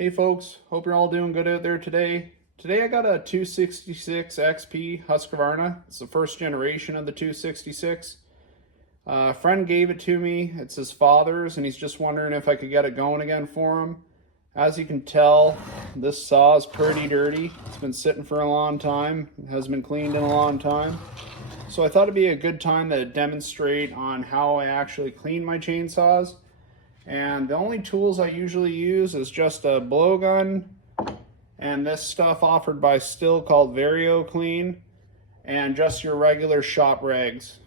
Hey folks, hope you're all doing good out there today. Today I got a 266 XP Husqvarna. It's the first generation of the 266. A friend gave it to me. It's his father's and he's just wondering if I could get it going again for him. As you can tell, this saw is pretty dirty. It's been sitting for a long time. It hasn't been cleaned in a long time. So I thought it'd be a good time to demonstrate on how I actually clean my chainsaws. And the only tools I usually use is just a blowgun and this stuff offered by Stihl called Vario Clean, and just your regular shop rags.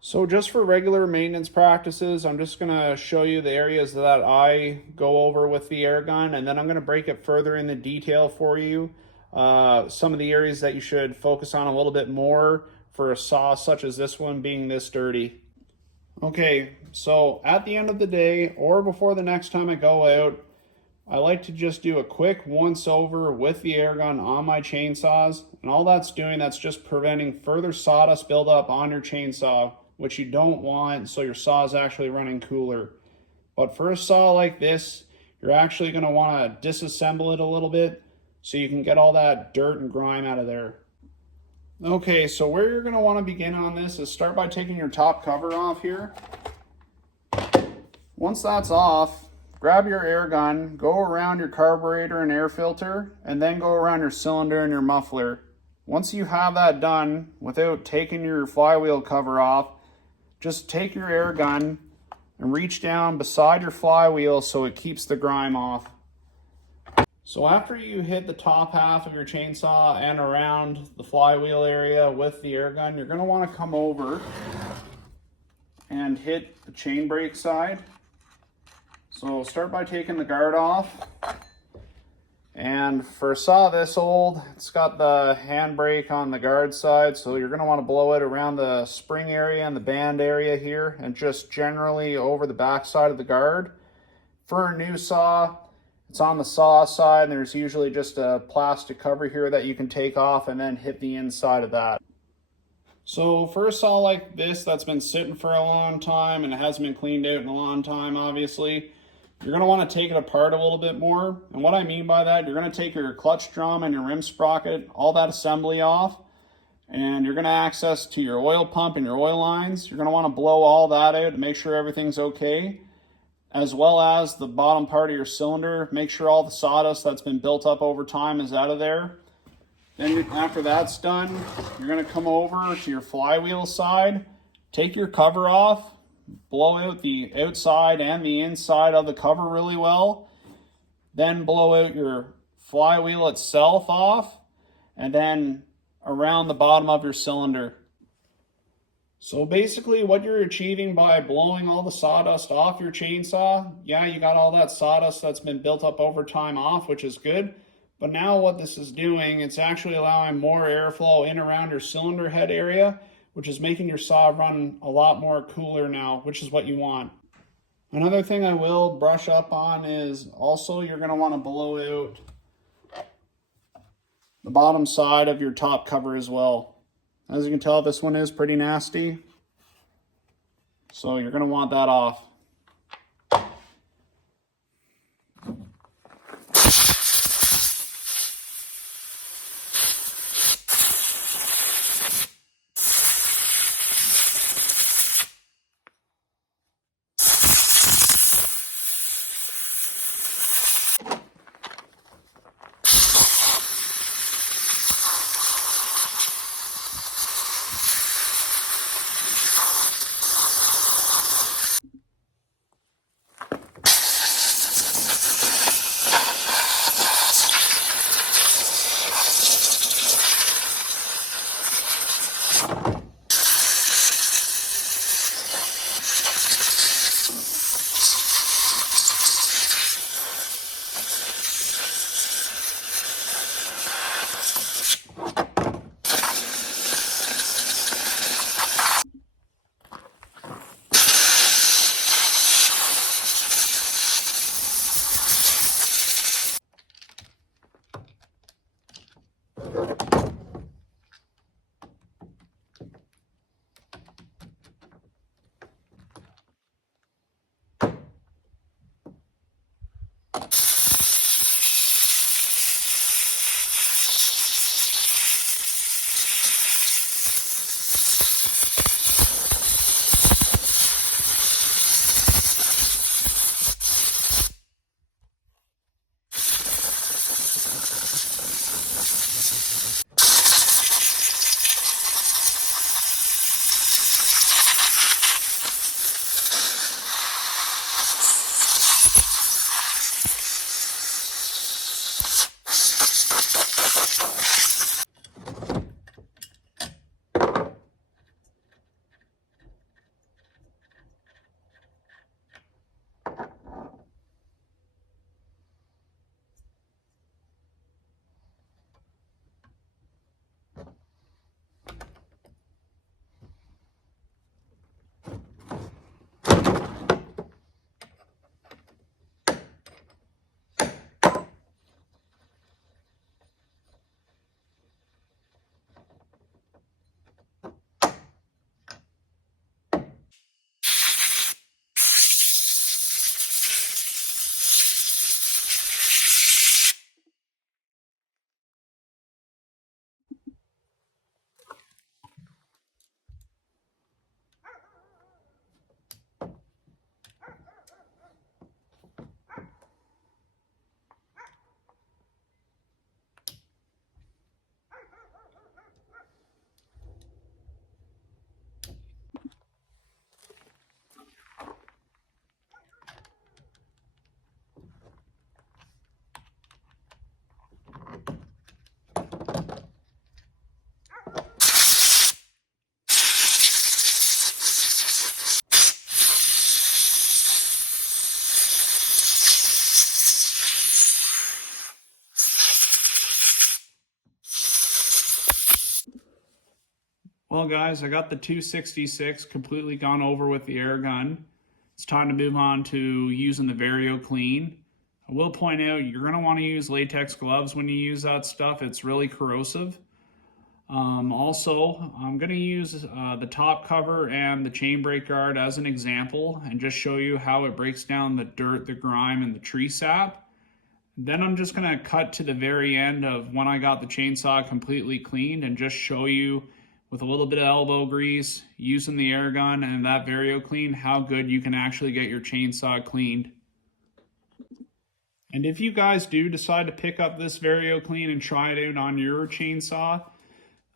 So just for regular maintenance practices, I'm just going to show you the areas that I go over with the air gun, and then I'm going to break it further into detail for you. Some of the areas that you should focus on a little bit more for a saw such as this one being this dirty. Okay, so at the end of the day or before the next time I go out, I like to just do a quick once over with the air gun on my chainsaws, and all that's doing, that's just preventing further sawdust buildup on your chainsaw, which you don't want, so your saw is actually running cooler. But for a saw like this, you're actually going to want to disassemble it a little bit so you can get all that dirt and grime out of there. Okay, so where you're going to want to begin on this is start by taking your top cover off here. Once that's off, grab your air gun, go around your carburetor and air filter, and then go around your cylinder and your muffler. Once you have that done, without taking your flywheel cover off, just take your air gun and reach down beside your flywheel so it keeps the grime off. So after you hit the top half of your chainsaw and around the flywheel area with the air gun, you're going to want to come over and hit the chain brake side. So start by taking the guard off. And for a saw this old, it's got the handbrake on the guard side, so you're going to want to blow it around the spring area and the band area here, and just generally over the back side of the guard. For a new saw, it's on the saw side, and there's usually just a plastic cover here that you can take off and then hit the inside of that. So for a saw like this that's been sitting for a long time and it hasn't been cleaned out in a long time, obviously, you're going to want to take it apart a little bit more. And what I mean by that, you're going to take your clutch drum and your rim sprocket, all that assembly off, and you're going to access to your oil pump and your oil lines. You're going to want to blow all that out to make sure everything's okay, as well as the bottom part of your cylinder. Make sure all the sawdust that's been built up over time is out of there. Then after that's done, you're going to come over to your flywheel side, take your cover off, blow out the outside and the inside of the cover really well, then blow out your flywheel itself off, and then around the bottom of your cylinder. So basically what you're achieving by blowing all the sawdust off your chainsaw, yeah, you got all that sawdust that's been built up over time off, which is good. But now what this is doing, it's actually allowing more airflow in around your cylinder head area, which is making your saw run a lot more cooler now, which is what you want. Another thing I will brush up on is also you're going to want to blow out the bottom side of your top cover as well. As you can tell, this one is pretty nasty, so you're going to want that off. Well guys, I got the 266 completely gone over with the air gun. It's time to move on to using the VarioClean. I will point out you're going to want to use latex gloves when you use that stuff. It's really corrosive. Also, I'm going to use the top cover and the chain brake guard as an example and just show you how it breaks down the dirt, the grime, and the tree sap. Then I'm just going to cut to the very end of when I got the chainsaw completely cleaned and just show you with a little bit of elbow grease, using the air gun and that VarioClean, how good you can actually get your chainsaw cleaned. And if you guys do decide to pick up this VarioClean and try it out on your chainsaw,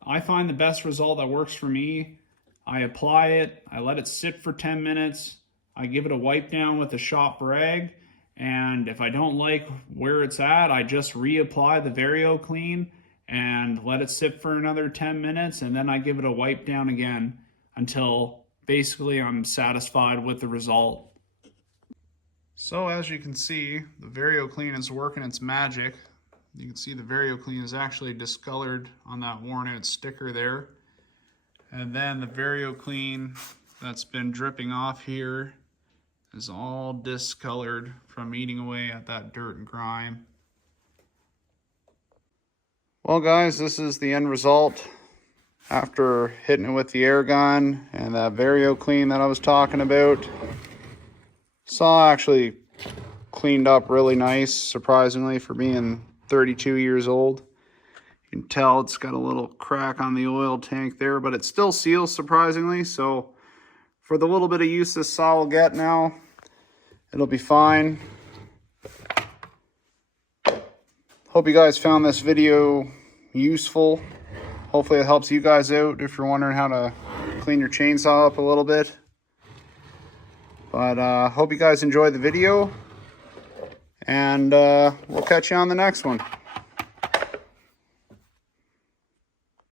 I find the best result that works for me. I apply it, I let it sit for 10 minutes, I give it a wipe down with a shop rag, and if I don't like where it's at, I just reapply the VarioClean and let it sit for another 10 minutes, and then I give it a wipe down again until basically I'm satisfied with the result. So as you can see, the VarioClean is working its magic. You can see the VarioClean is actually discolored on that worn out sticker there. And then the VarioClean that's been dripping off here is all discolored from eating away at that dirt and grime. Well guys, this is the end result after hitting it with the air gun and that VarioClean that I was talking about. Saw actually cleaned up really nice, surprisingly, for being 32 years old. You can tell it's got a little crack on the oil tank there, but it still seals surprisingly. So for the little bit of use this saw will get now, it'll be fine. Hope you guys found this video useful. Hopefully it helps you guys out if you're wondering how to clean your chainsaw up a little bit. But hope you guys enjoyed the video, and we'll catch you on the next one.